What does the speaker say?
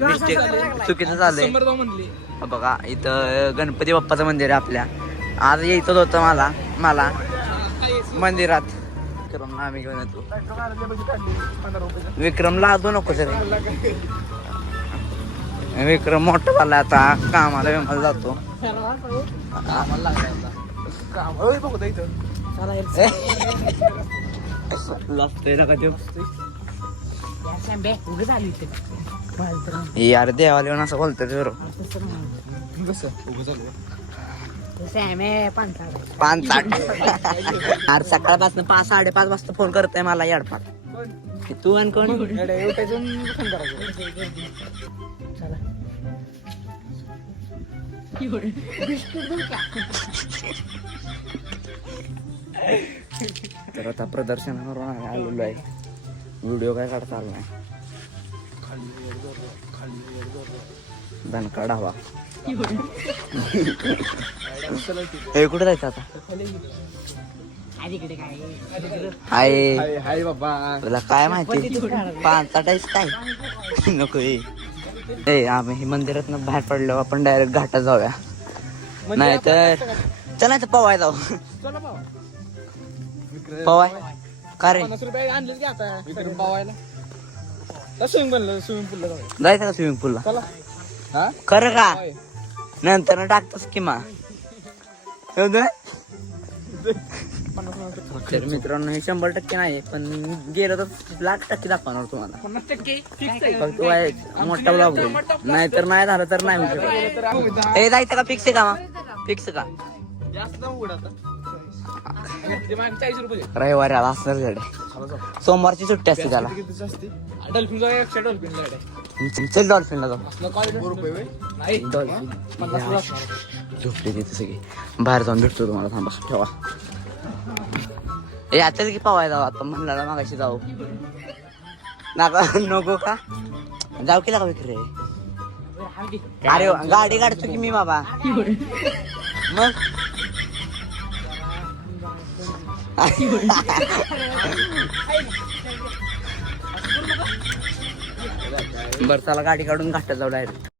Mistake चुकीचं झालंय. बघा इथं गणपती बाप्पाचं मंदिर आहे आपल्या. आज यायचं होतं मला मंदिरात. विक्रमला आम्ही घेऊन येतो. विक्रमला अजून नको सर. विक्रम मोठा झाला आता, कामाला विमाला जातो. यार देवाला येऊन असं बोलतोय यार सकाळपासून 5-5:30 वाजता फोन करतोय मला याडपाट. तू आणि कोण तर आता प्रदर्शनावर आलेलो आहे. व्हिडिओ काय काढता आला नाही. दणका ढावा. हे कुठे जायचं आता? हाय बाबा तुला काय माहिती 5-8 काय नको. आम्ही मंदिरात बाहेर पडलो आपण डायरेक्ट घाटात जाऊया. नाही तर चला तर पवाय जाऊ. पवाय का रे जायचं का स्विमिंग पूलला? खरं का नंतर टाकतोस कि मा. मित्रांनो हे 100% नाही पण गेलं तर 1,00,000% दाखवणार तुम्हाला. फक्त मोठा ब्लॉग होईल. नाही तर नाही झालं तर नाही. हे जायचं का? फिक्स आहे का? मग फिक्स का? रविवारी आला असणार झाडे. सोमवारची सुट्टी असते त्याला. चल डॉल्फिनला जाऊ. झोपली तिथे सगळी. बाहेर जाऊन भेटतो तुम्हाला. थांबा ठेवा. आताच की पवाय जाऊ. आता म्हणला मागाशी जाऊ नाका नको का? जाऊ केला का विक्रे? अरे गाडी काढतो की मी बाबा. मग बरं चला गाडी काढून घाटात जाऊ डायरेक्ट.